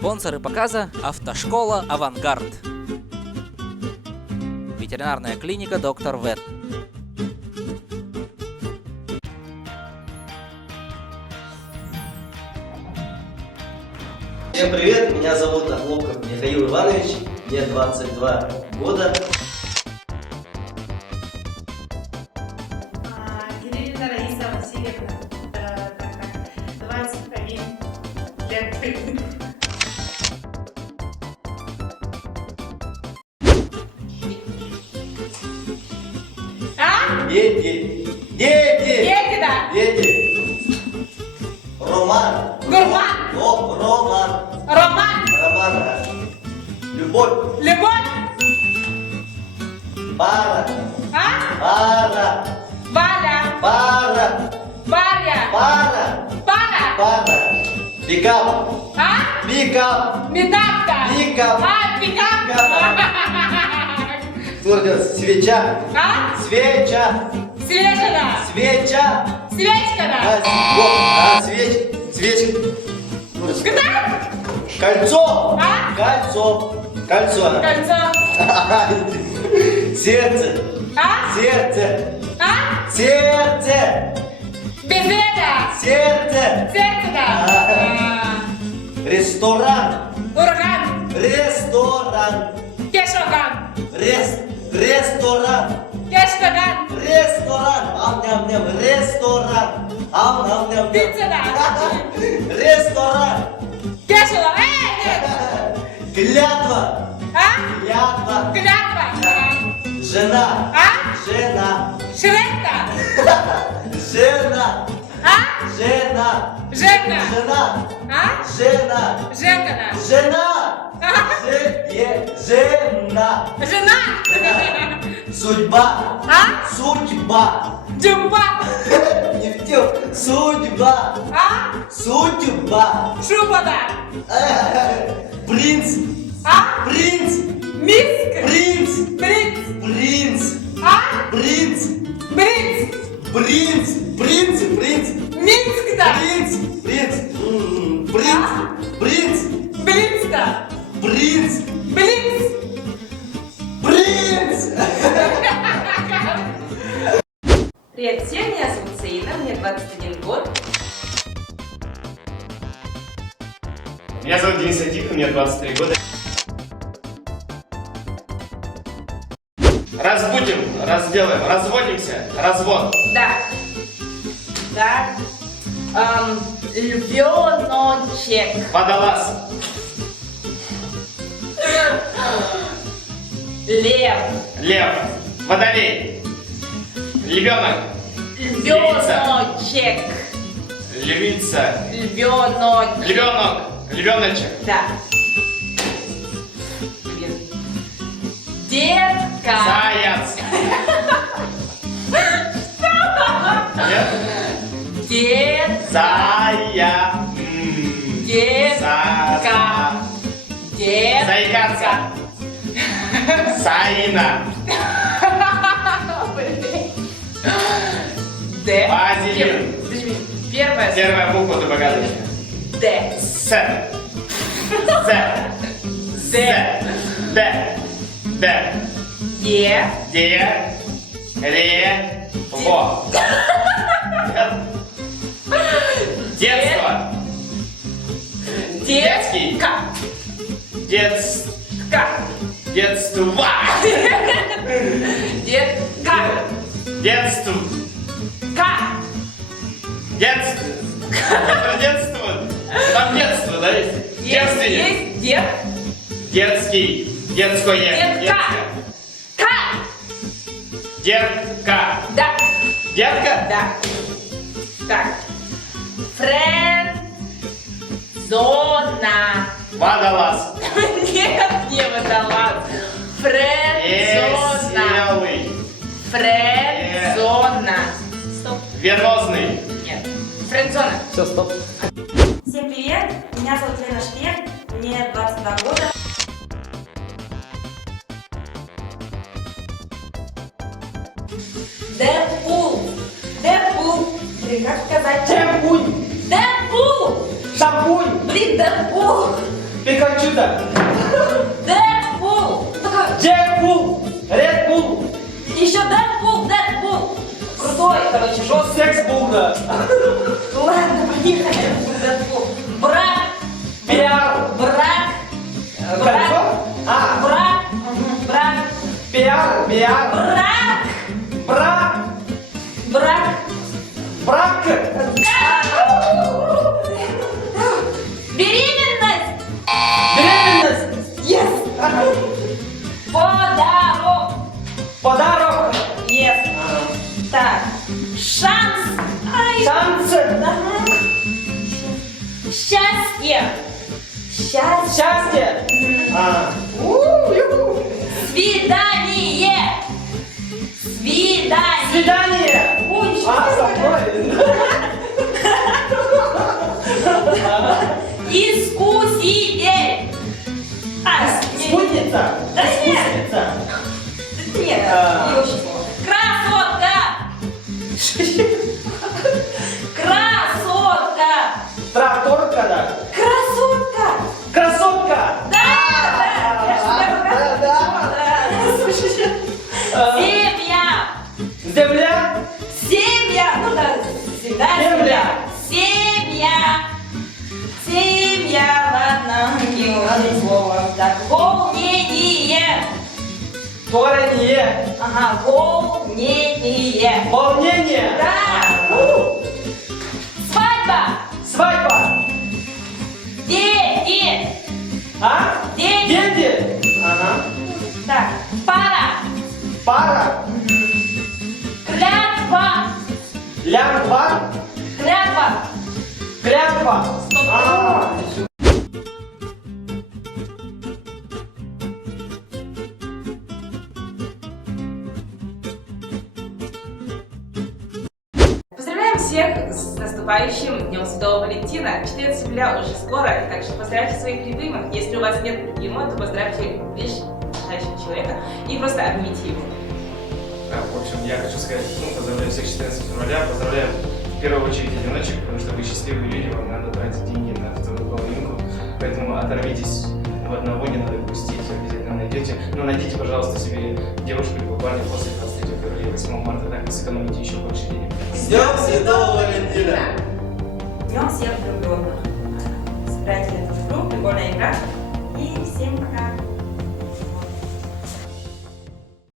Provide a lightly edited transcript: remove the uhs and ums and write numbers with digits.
Спонсоры показа – автошкола «Авангард». Ветеринарная клиника «Доктор Вет». Всем привет, меня зовут Охлопков Михаил Иванович, мне 22 года. Гирина Раиса Васильевна, 21 лет. Дети! Дети, да. Дети! Роман! Гурман. Роман! Роман. Роман! Любовь! Любовь. Пара! Валя. Пара! Варя. Пара! Пара. Пара! Пикап! Пикап! Метапка. Пикап! Пикап. Только свеча! Свеча! Свежена. Свеча! Свечка, да. Свечка! Гна. Кольцо! Кольцо! Кольцо! Кольцо. Сердце! Сердце! Сердце! Беседа. Сердце! Сердце, да. Ресторан! Ураган. Ресторан! Кешоган. Ресторан! Кешоган. Ресторан! Ам-ням-ням! Ресторан! Ам-ням-ням! Пицца, да. Ресторан! Кешела. Нет. Клятва! Клятва! Клятва. Жена! Жена! Шректа. Жена! Жена! Жена. Жена! Жена! Жека, да. Жена! Жена! Жена. Судьба! Судьба! Джумба. Не в тем! Судьба! Судьба! Шуба, да. Принц! Принц! Миск. Принц! Принц. Принц! Принц! Принц. Принц! Принц! Принц! Минск, да. Принц! Принц! Принц! Принц! Блинц, да. Принц! Блинц. Принц! Привет всем, меня зовут Саида, мне 21 год. Меня зовут Денис Адик, мне 23 года. Разбудим, разделаем, разводимся, развод. Да. Так. Львеночек. Водолаз, Лев. лев, водолей, львенок, Львеночек. львица, Львеночек. львенок, львеночек, Да. Детка. заяц. Нет? Детка. Зая. Детка. Детка. Заикаться. Саина. Д. Вазелин. Подожди, первая. Первая буква добавляется. Д. С. З. З. Д. Д. Е. Де. Ре. Во. Детство. Детский. Детка. Детство. Детство. Детка. Детство. Ка. Детство. Это детство. Там детство, да, есть? Девственник. Есть дет. Детский. Детское. Детка. Ка. Детка. Да. Детка? Да. Так. Зона. Водолаз. Нет, не водолаз. Френдзона. Веселый. Френдзона. Стоп. Венозный. Нет. Френдзона. Все, стоп. Всем привет, меня зовут Лена Шпек, мне 22 года. Дэдпул. Дэдпул. Блин, как сказать? Шампунь. Дэдпул. Шампунь. Блин, Дэдпул. Пикачу-то. Дэдпул. Такой, Джекпул. Редпул. еще Дэдпул, Дэдпул. Крутой, короче, жесткий. Секспул, да. Ладно, поехали. Дэдпул. Брак. Пиар. Брак. Брак. Кольцо? А, Брак. Брак. пиар, пиар. Брак. Брак. Брак. Брак. Беременность. Беременность. Yes. Подарок. Подарок. Yes. Так. Шанс. Ай. Шанс. Ага. Счастье. Счастье. Счастье. А. Свидание. Свидание. Свидание. Ой, А, что со такое? мной. Искуситель. А, Спутница. Да нет. Спутница. Нет, А. не очень сложно. Красотка. Красотка. Тракторка, да. Красотка. Красотка. Да, я же да. Слушайте. Семья. Земля. Семья. Ну да, всегда Земля. Семья. Семья. Ладно, не очень слово. Так, волнение. Творение. Ага, волнение. Волнение. Да. Свадьба. Свадьба. Дети. А? Дети. Дети. Ага. Так, пара. Пара. Клятва. Лямба. Клятва. Клятва. А. Поздравляем всех с наступающим Днем Святого Валентина. 14 февраля уже скоро, так что поздравьте своих любимых. Если у вас нет любимого, то поздравьте ближайшего человека и просто обнимите его. В общем, я хочу сказать, поздравляю всех 14 февраля, поздравляю в первую очередь одиночек, потому что вы счастливые люди, вам надо тратить деньги на вторую половинку, поэтому оторвитесь в одного, не надо грустить, обязательно найдете. Но найдите, пожалуйста, себе девушку или парня после 23 февраля и 8 марта, так вы сэкономите еще больше денег. С Днем Святого Валентина. Днем всех влюбленных. Сыграйте эту игру, прикольная игра. И всем пока.